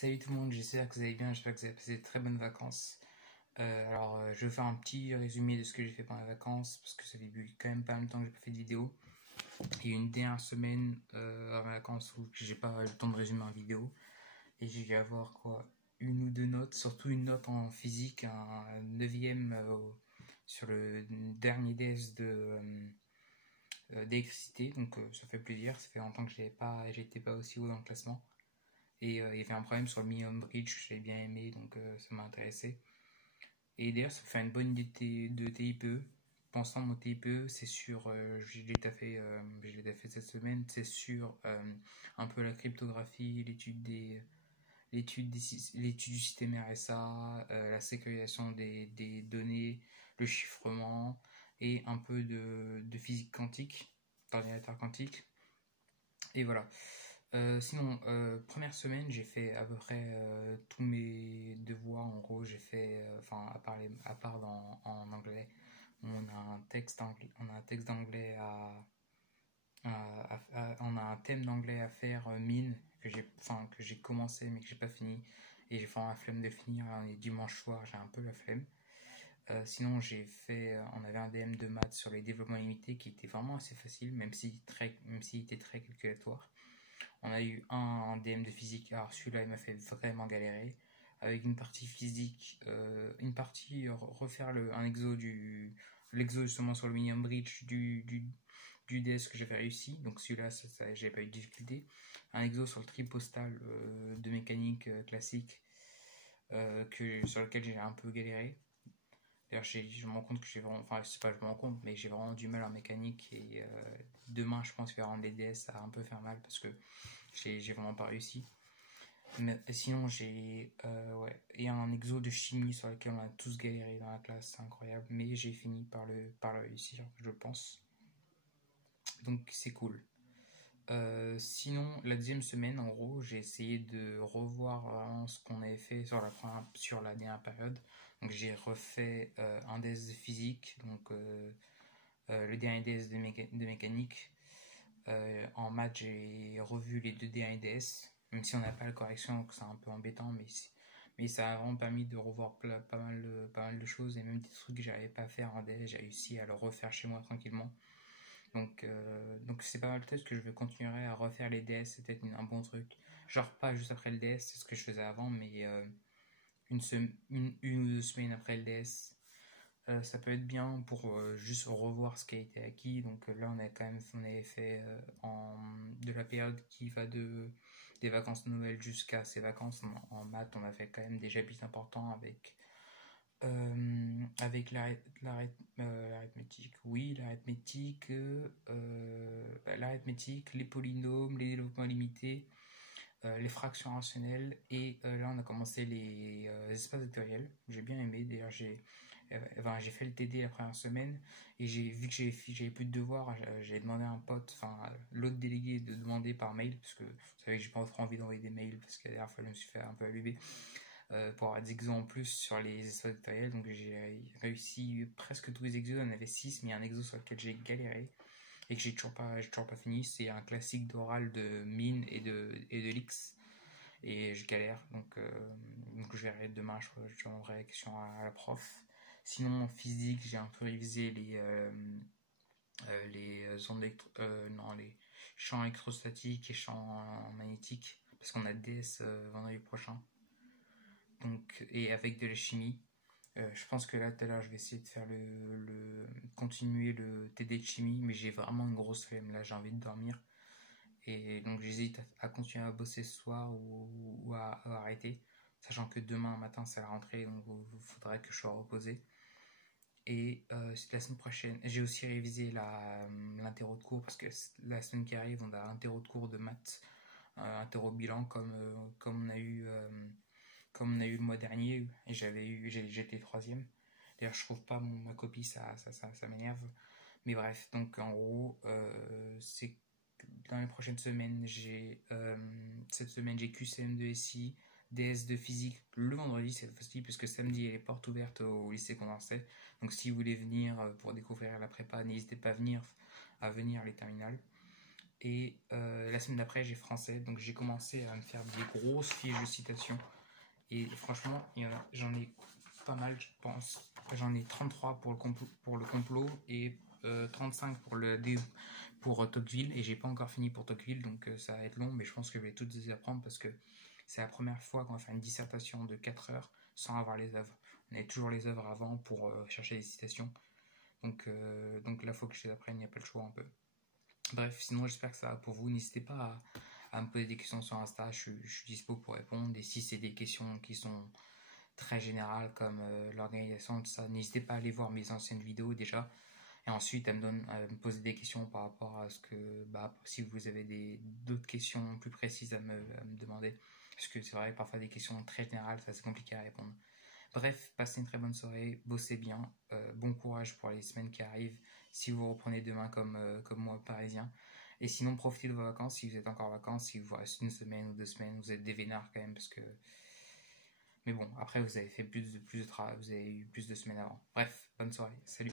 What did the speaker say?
Salut tout le monde, j'espère que vous allez bien, j'espère que vous avez passé de très bonnes vacances. Je vais faire un petit résumé de ce que j'ai fait pendant les vacances, parce que ça fait quand même pas mal de temps que j'ai pas fait de vidéo. Il y a une dernière semaine avant les vacances où j'ai pas eu le temps de résumer en vidéo, et j'ai dû avoir quoi, une ou deux notes, surtout une note en physique, un neuvième sur le dernier DS d'électricité, donc ça fait plaisir, ça fait longtemps que j'étais pas aussi haut dans le classement. Et il y avait un problème sur le minimum bridge que j'avais bien aimé, donc ça m'a intéressé. Et d'ailleurs, ça fait une bonne idée de TIPE. Pensant mon TIPE, c'est sur, je l'ai fait cette semaine, c'est sur un peu la cryptographie, l'étude du système RSA, la sécurisation des données, le chiffrement et un peu de physique quantique, d'ordinateur quantique. Et voilà. Première semaine, j'ai fait à peu près tous mes devoirs. En gros, j'ai fait, à part en anglais, on a un texte d'anglais on a un thème d'anglais à faire, mine, que j'ai commencé mais que j'ai pas fini. Et j'ai vraiment la flemme de finir. Là, on est dimanche soir, j'ai un peu la flemme. On avait un DM de maths sur les développements limités qui était vraiment assez facile, même s'il était très calculatoire. On a eu un DM de physique, alors celui-là il m'a fait vraiment galérer, avec une partie physique, une partie refaire un l'exo justement sur le minimum bridge du DS que j'avais réussi, donc celui-là j'avais pas eu de difficulté. Un exo sur le tri postal de mécanique classique sur lequel j'ai un peu galéré. D'ailleurs, je me rends compte que j'ai vraiment, enfin, c'est pas je me rends compte, mais j'ai vraiment du mal en mécanique et demain, je pense que rendre les DS, ça va un peu faire mal parce que j'ai vraiment pas réussi. Mais sinon, il y a un exo de chimie sur lequel on a tous galéré dans la classe, c'est incroyable, mais j'ai fini par le réussir, je pense. Donc, c'est cool. Sinon, la deuxième semaine, en gros, j'ai essayé de revoir vraiment ce qu'on avait fait sur la dernière période. Donc, j'ai refait un DS de physique, donc le dernier DS de mécanique. En maths, j'ai revu les deux derniers DS, même si on n'a pas la correction, donc c'est un peu embêtant, mais ça a vraiment permis de revoir pas mal de choses, et même des trucs que j'arrivais pas à faire en DS, j'ai réussi à le refaire chez moi tranquillement. Donc c'est pas mal peut-être que je continuerai à refaire les DS, c'est peut-être un bon truc. Genre pas juste après le DS, c'est ce que je faisais avant, mais une ou deux semaines après le DS, ça peut être bien pour juste revoir ce qui a été acquis. Donc là, on avait fait de la période qui va des vacances de Noël jusqu'à ces vacances en maths, on a fait quand même des chapitres importants avec l'arithmétique, oui, l'arithmétique, les polynômes, les développements limités, les fractions rationnelles, et là on a commencé les espaces vectoriels. J'ai bien aimé, d'ailleurs j'ai fait le TD la première semaine, et j'ai vu que j'avais plus de devoirs, j'ai demandé à un pote, l'autre délégué, de demander par mail, parce que vous savez que j'ai pas trop envie d'envoyer des mails, parce que la dernière fois je me suis fait un peu allumer, pour avoir des exos en plus sur les espaces vectoriels. Donc j'ai réussi presque tous les exos, il y en avait 6, mais il y a un exo sur lequel j'ai galéré et que j'ai toujours pas fini. C'est un classique d'oral de mine et de l'X, et je galère, donc je verrai demain, je demanderai la question à la prof. Sinon en physique, j'ai un peu révisé les ondes non, les champs électrostatiques et champs magnétiques, parce qu'on a DS vendredi prochain, donc, et avec de la chimie. Je pense que là, tout à l'heure, je vais essayer de faire continuer le TD de chimie, mais j'ai vraiment une grosse flemme. Là, j'ai envie de dormir. Et donc, j'hésite à continuer à bosser ce soir ou à arrêter. Sachant que demain matin, c'est la rentrée, donc il faudrait que je sois reposé. Et la semaine prochaine, j'ai aussi révisé l'interro de cours, parce que la semaine qui arrive, on a un interro de cours de maths, interro bilan, comme on a eu le mois dernier, et j'étais troisième. D'ailleurs, je trouve pas ma copie, ça m'énerve. Mais bref, donc en gros, c'est dans les prochaines semaines, cette semaine j'ai QCM2 SI, DS de physique le vendredi cette fois-ci, puisque samedi il y a les portes ouvertes au lycée Condorcet. Donc si vous voulez venir pour découvrir la prépa, n'hésitez pas à venir les terminales. Et la semaine d'après, j'ai français. Donc j'ai commencé à me faire des grosses fiches de citation. Et franchement, j'en ai pas mal, je pense. J'en ai 33 pour le complot et 35 pour Tocqueville. Et j'ai pas encore fini pour Tocqueville, donc ça va être long, mais je pense que je vais toutes les apprendre parce que c'est la première fois qu'on va faire une dissertation de 4 heures sans avoir les œuvres. On avait toujours les œuvres avant pour chercher des citations. Donc là, il faut que je les apprenne, il n'y a pas le choix un peu. Bref, sinon j'espère que ça va pour vous. N'hésitez pas à me poser des questions sur Insta, je suis dispo pour répondre. Et si c'est des questions qui sont très générales comme l'organisation, tout ça, n'hésitez pas à aller voir mes anciennes vidéos déjà. Et ensuite à me poser des questions par rapport à ce que, si vous avez d'autres questions plus précises à me demander. Parce que c'est vrai, parfois des questions très générales, ça c'est compliqué à répondre. Bref, passez une très bonne soirée, bossez bien, bon courage pour les semaines qui arrivent, si vous reprenez demain comme moi, parisien. Et sinon, profitez de vos vacances, si vous êtes encore en vacances, si vous reste une semaine ou 2 semaines, vous êtes des vénards quand même, parce que... Mais bon, après, vous avez fait plus de travail, vous avez eu plus de semaines avant. Bref, bonne soirée, salut.